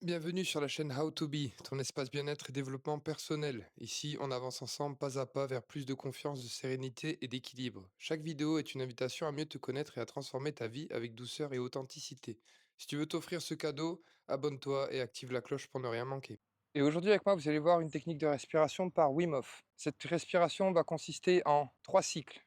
Bienvenue sur la chaîne How to Be, ton espace bien-être et développement personnel. Ici, on avance ensemble pas à pas vers plus de confiance, de sérénité et d'équilibre. Chaque vidéo est une invitation à mieux te connaître et à transformer ta vie avec douceur et authenticité. Si tu veux t'offrir ce cadeau, abonne-toi et active la cloche pour ne rien manquer. Et aujourd'hui avec moi, vous allez voir une technique de respiration par Wim Hof. Cette respiration va consister en 3 cycles.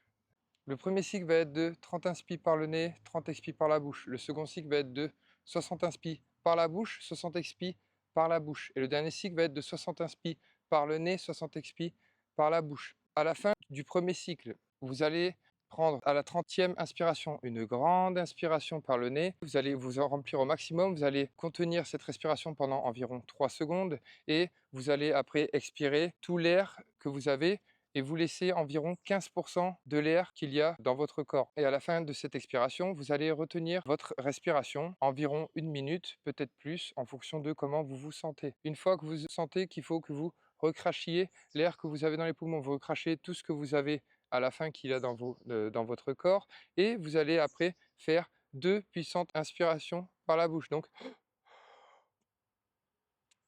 Le premier cycle va être de 30 inspi par le nez, 30 expi par la bouche. Le second cycle va être de 60 inspi par la bouche, 60 expi par la bouche. Et le dernier cycle va être de 60 inspi par le nez, 60 expi par la bouche. À la fin du premier cycle, vous allez prendre à la 30e inspiration une grande inspiration par le nez. Vous allez vous en remplir au maximum. Vous allez contenir cette respiration pendant environ 3 secondes et vous allez après expirer tout l'air que vous avez et vous laissez environ 15% de l'air qu'il y a dans votre corps. Et à la fin de cette expiration, vous allez retenir votre respiration environ 1 minute, peut-être plus, en fonction de comment vous vous sentez. Une fois que vous sentez qu'il faut que vous recrachiez l'air que vous avez dans les poumons, vous recrachez tout ce que vous avez à la fin qu'il y a dans votre corps, et vous allez après faire 2 puissantes inspirations par la bouche. Donc,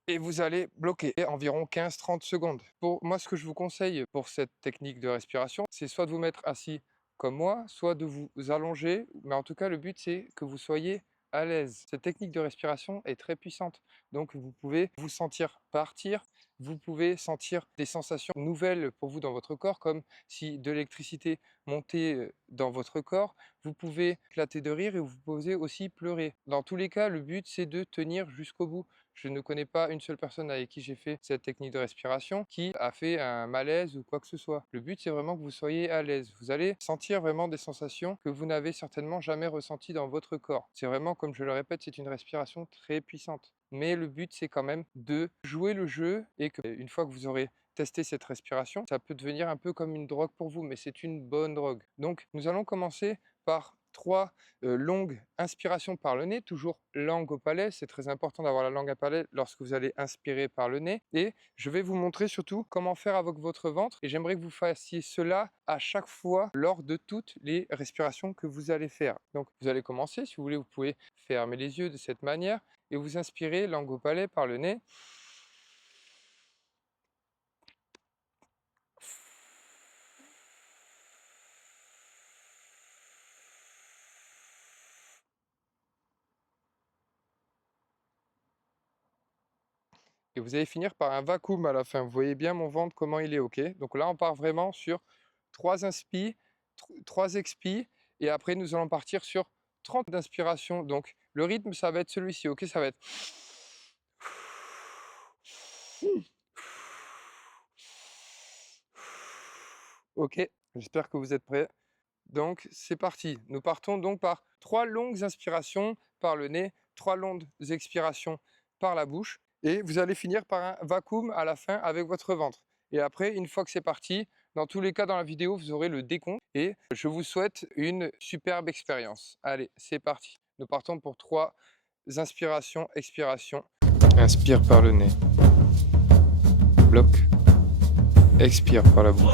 et vous allez bloquer environ 15-30 secondes. Pour moi, ce que je vous conseille pour cette technique de respiration, c'est soit de vous mettre assis comme moi, soit de vous allonger, mais en tout cas, le but, c'est que vous soyez à l'aise. Cette technique de respiration est très puissante, donc vous pouvez vous sentir partir, vous pouvez sentir des sensations nouvelles pour vous dans votre corps, comme si de l'électricité montait dans votre corps. Vous pouvez éclater de rire et vous pouvez aussi pleurer. Dans tous les cas, le but, c'est de tenir jusqu'au bout. Je ne connais pas une seule personne avec qui j'ai fait cette technique de respiration qui a fait un malaise ou quoi que ce soit. Le but, c'est vraiment que vous soyez à l'aise. Vous allez sentir vraiment des sensations que vous n'avez certainement jamais ressenties dans votre corps. C'est vraiment, comme je le répète, c'est une respiration très puissante. Mais le but, c'est quand même de jouer le jeu et que une fois que vous aurez testé cette respiration, ça peut devenir un peu comme une drogue pour vous, mais c'est une bonne drogue. Donc, nous allons commencer par 3 longues inspirations par le nez, toujours langue au palais. C'est très important d'avoir la langue à palais lorsque vous allez inspirer par le nez. Et je vais vous montrer surtout comment faire avec votre ventre. Et j'aimerais que vous fassiez cela à chaque fois lors de toutes les respirations que vous allez faire. Donc, vous allez commencer. Si vous voulez, vous pouvez fermer les yeux de cette manière et vous inspirez langue au palais par le nez. Et vous allez finir par un vacuum à la fin. Vous voyez bien mon ventre, comment il est, OK? Donc là, on part vraiment sur 3 inspi, 3 expi, et après nous allons partir sur 30 d'inspiration. Donc le rythme, ça va être celui-ci, OK? Ça va être OK, j'espère que vous êtes prêts. Donc c'est parti. Nous partons donc par 3 longues inspirations par le nez, 3 longues expirations par la bouche, et vous allez finir par un vacuum à la fin avec votre ventre. Et après, une fois que c'est parti, dans tous les cas dans la vidéo, vous aurez le décompte et je vous souhaite une superbe expérience. Allez, c'est parti. Nous partons pour 3 inspirations, expirations. Inspire par le nez. Bloc. Expire par la bouche.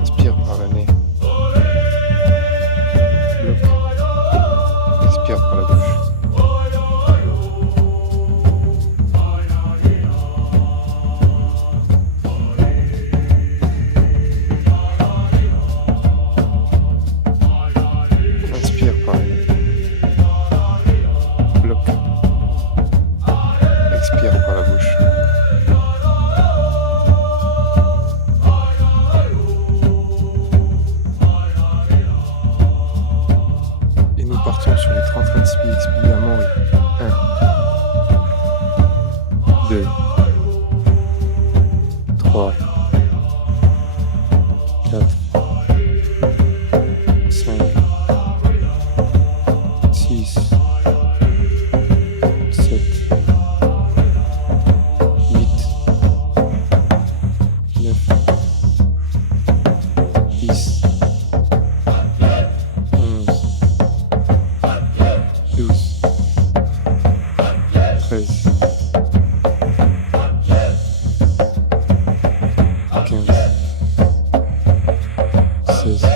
Inspire par le nez. Bloc. Expire par la bouche. Inspire par le nez. Bloc. Expire par la bouche. Et nous partons sur les 30 inspi, expi à mon rythme. 1, 2, 3, 4, 5, 6, 7, 8, 9, 10, 11, 12, 13, 15, 16,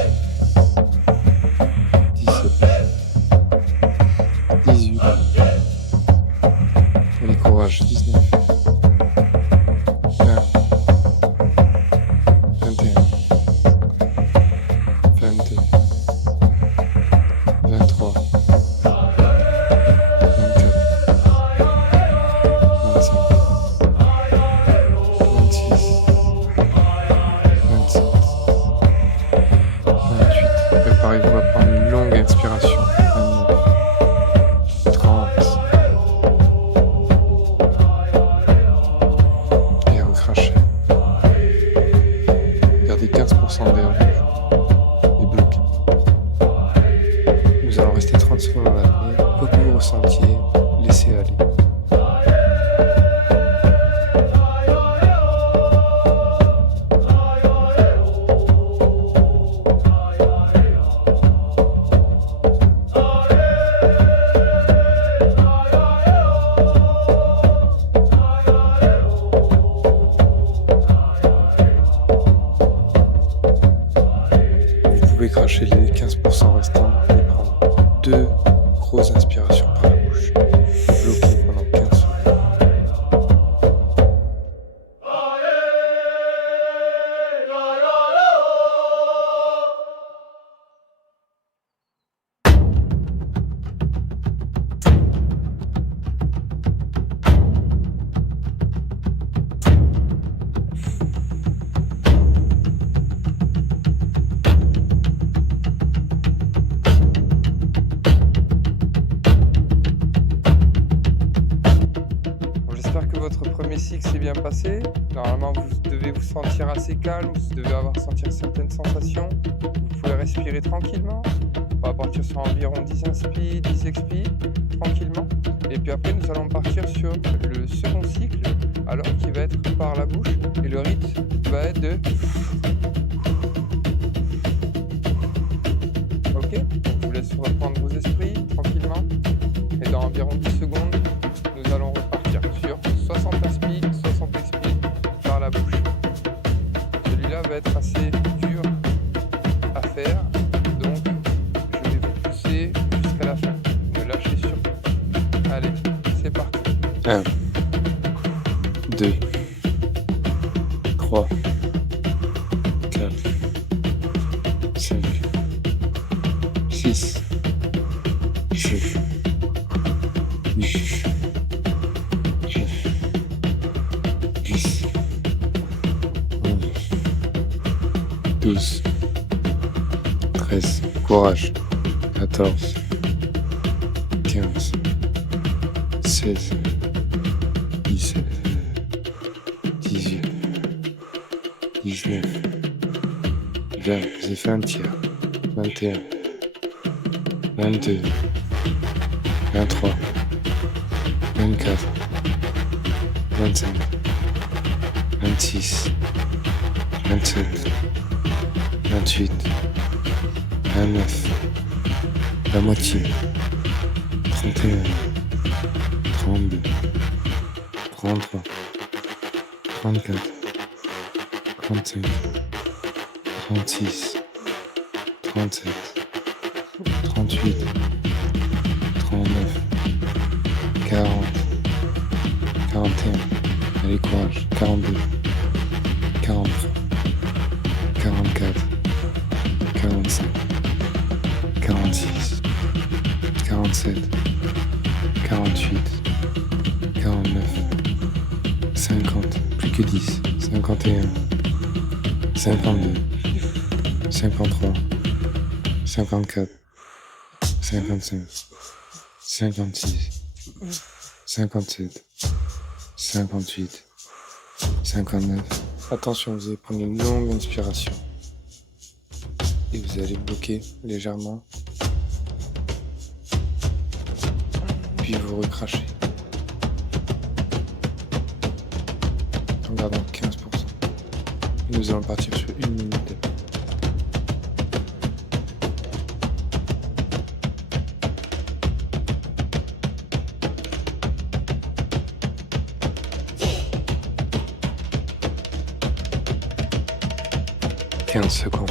17, 18. Allez, courage. 19, 20, 21, 22, 23, 24, 25, 26, 27, 28. Préparez-vous à prendre une longue inspiration. 29, 30. Et recrachez. Gardez 15% d'air et bloquez. Nous allons rester 30 secondes à l'apnée. Quoi que vous ressentiez, laissez aller. Vous pouvez cracher les 15% restants et prendre 2 grosses inspirations par la bouche. Bloquez pendant 15 secondes. J'espère que votre premier cycle s'est bien passé. Normalement, vous devez vous sentir assez calme, vous devez avoir sentir certaines sensations. Vous pouvez respirer tranquillement. On va partir sur environ 10 inspi, 10 expi, tranquillement. Et puis après, nous allons partir sur le second cycle, alors qui va être par la bouche. Et le rythme va être de... Ok, je vous laisse reprendre vos esprits tranquillement. Et dans environ 10 secondes, nous allons repartir sur 60 inspi, 60 expi par la bouche. Celui-là va être assez dur à faire, donc je vais vous pousser jusqu'à la fin. Ne lâchez surtout pas. Allez, c'est parti. 1, 2, 3, 4, 5, 6, 7, 8, 9, 10, 11, 12, 13, courage, 14, 15, 16, 17, 18, 19, 20, vous avez fait un tiers, 21, 22, 23, 24, 25, 26, 27, 28, 29, la moitié, 31, 32, 33, 34, 35, 36, 37, 38, 39, 40, 41, allez courage, 42, 43, 44, 45, 46, 47, 48, 49, 50, plus que 10, 51, 52, 53, 54, 55, 56, 57, 58, 59. Attention, vous allez prendre une longue inspiration. Et vous allez bloquer légèrement. Puis vous recrachez. En gardant 15%. Et nous allons partir sur 1 minute. Secondes.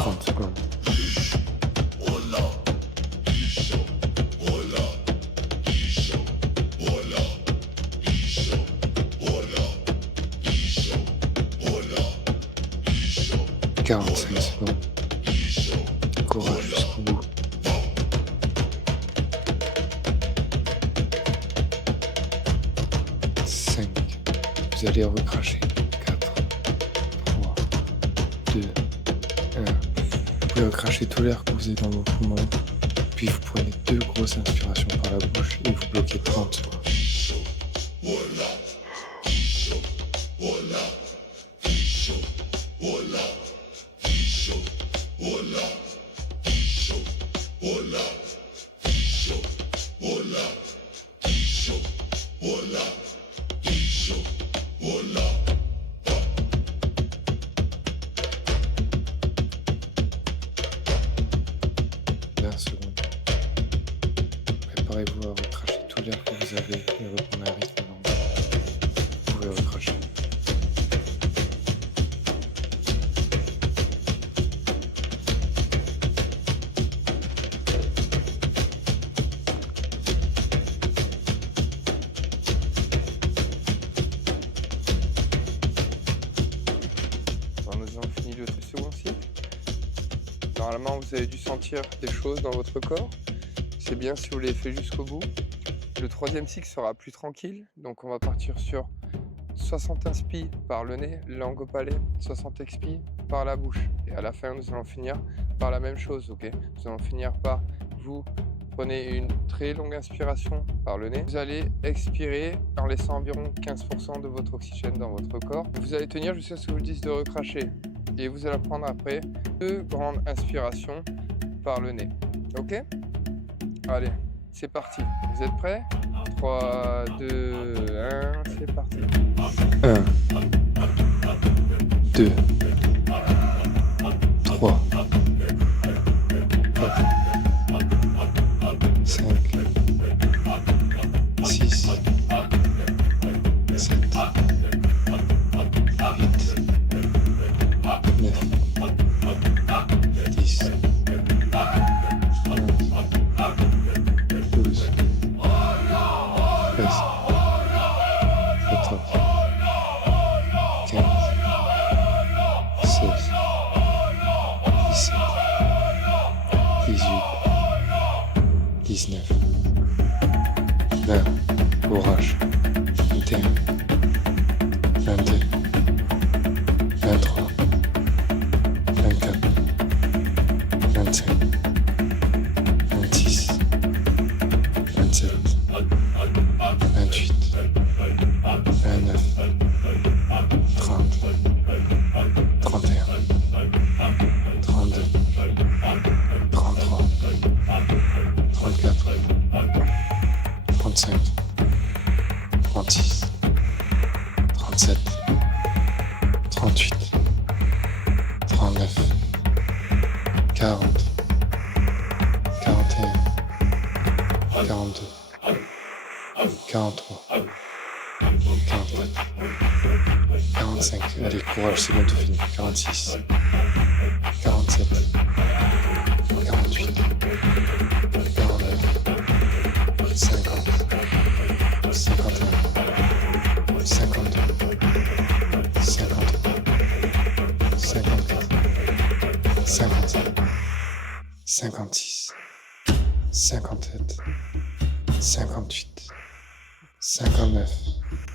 30 secondes. 45 secondes. Courage jusqu'au bout. 5. Vous allez recracher. 4, 3, 2, 1. Vous pouvez recracher tout l'air que vous avez dans vos poumons. Puis vous prenez 2 grosses inspirations par la bouche et vous bloquez 30 secondes. Secondes. Préparez-vous à recracher tout l'air que vous avez et reprendre un rythme normal. Vous pouvez recracher. Alors, nous avons fini le second cycle. Normalement, vous avez dû sentir des choses dans votre corps. C'est bien si vous l'avez fait jusqu'au bout. Le troisième cycle sera plus tranquille. Donc, on va partir sur 60 inspi par le nez, langue au palais, 60 expi par la bouche. Et à la fin, nous allons finir par la même chose. Ok, nous allons finir par vous prenez une très longue inspiration par le nez. Vous allez expirer en laissant environ 15% de votre oxygène dans votre corps. Vous allez tenir jusqu'à ce que je vous dise de recracher. Et vous allez prendre après 2 grandes inspirations par le nez. Ok? Allez, c'est parti. Vous êtes prêts? 3, 2, 1, c'est parti. 1, 2, 3, 4, 5, 6, 7, 8, 9, 10, 11, 12, 13, 14, 15, 16, 17, 18, 19, 20, courage, 21, 22, 23, 24, 25, 26, 27, 28, 29, 30, 31, 32, 33, 34, 35, 36, 37, 38, 39, 40, 41, 42, 43, 44, 45, allez, courage, c'est bientôt fini. 46, 47, 48, 49, 50, 51, 52, 53, 54, 55, 56, 57, 58, 59.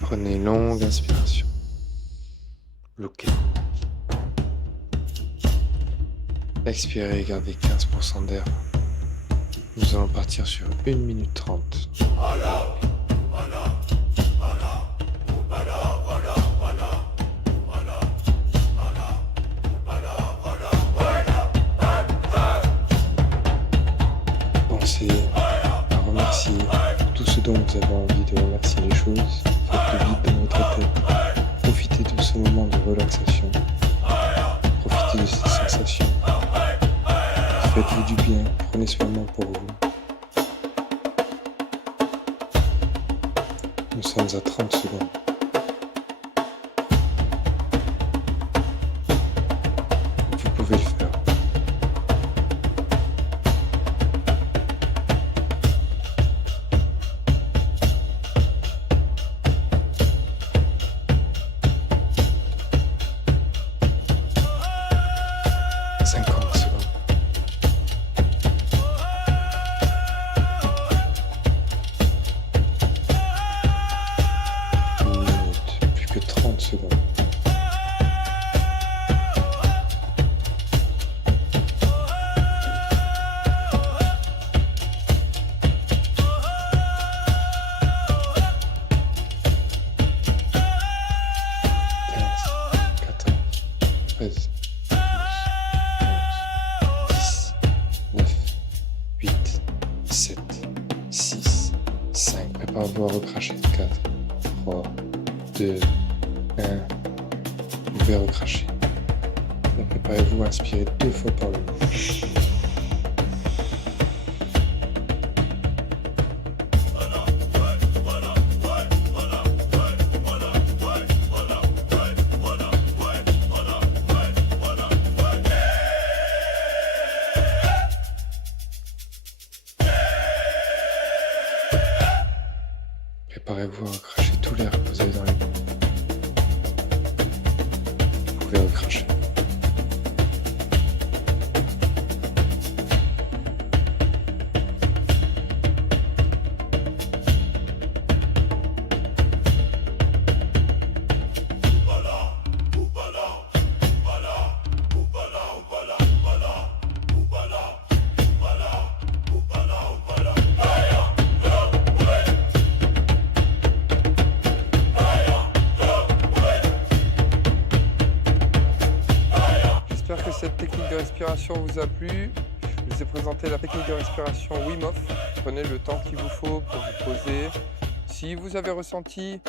Prenez une longue inspiration. Bloquez. Expirez et gardez 15% d'air. Nous allons partir sur 1 minute 30. Pensez à remercier tout ce dont vous avez envie de remercier les choses. Faites le vide dans votre tête. Profitez de ce moment de relaxation. Profitez de ces sensations. Faites-vous du bien. Prenez ce moment pour vous. Nous sommes à 30 secondes. Vous pouvez le faire. 50 secondes. 1 minute, plus que 30 secondes. 13, 12, 11, 10, 9, 8, 7, 6, 5. Préparez-vous à recracher. 4, 3, 2, 1. Vous pouvez recracher. Et préparez-vous à inspirer 2 fois par le nez. Préparez-vous à recracher tout l'air que vous avez dans les poumons. Vous pouvez recracher. J'espère que cette technique de respiration vous a plu. Je vous ai présenté la technique de respiration Wim Hof. Prenez le temps qu'il vous faut pour vous poser. Si vous avez ressenti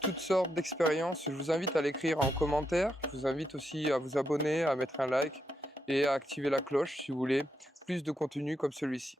toutes sortes d'expériences, je vous invite à l'écrire en commentaire. Je vous invite aussi à vous abonner, à mettre un like et à activer la cloche si vous voulez plus de contenu comme celui-ci.